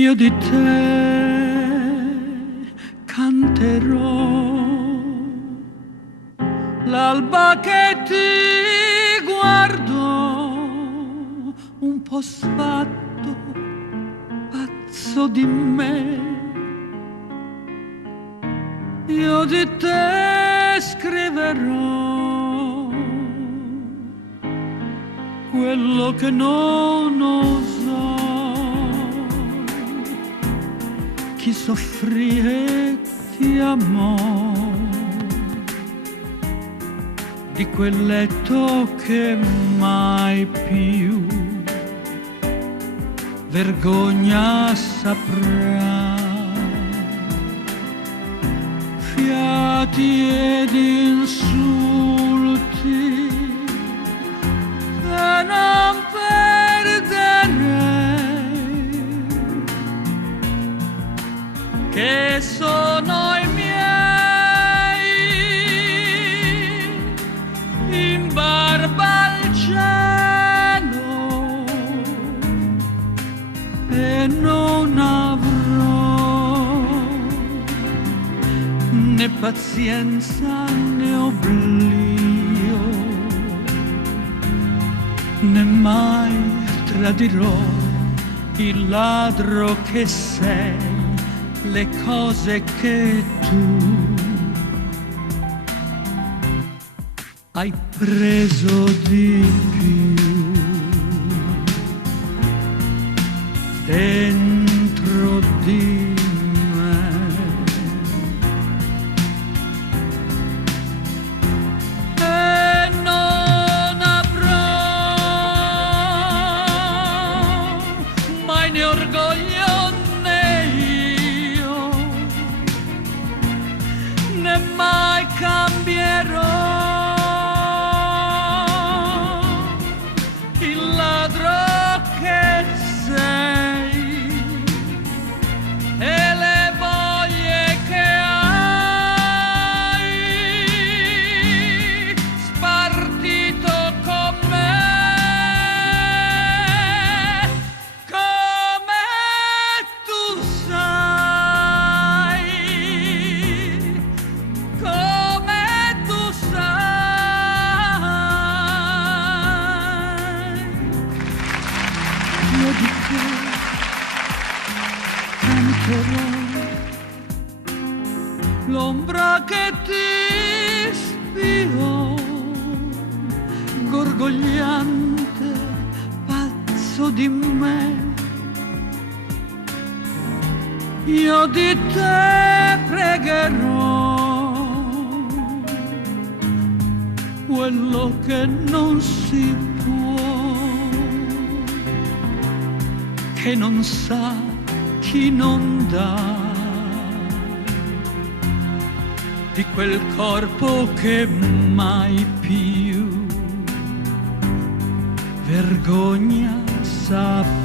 io di te canterò. L'alba che ti guardo, un po' sfatto, pazzo di me, io di te scriverò quello che non osò. Chi soffrì e ti amò, di quel letto che mai più vergogna saprà. Fiati ed insulti che non perderei, che sono i miei, in barba al cielo, e non avrò né pazienza né oblio, né mai tradirò il ladro che sei, le cose che tu hai preso di più dentro di me. E non avrò mai né orgoglio né io, né mai cambierò il ladro che sei e le voglie che hai spartito con me, come tu sai, come tu sai. Io di te canterò, l'ombra che ti spiò, gorgogliante, pazzo di me, io di te pregherò quello che non si può, che non sa chi non dà, di quel corpo che mai più vergogna saprà.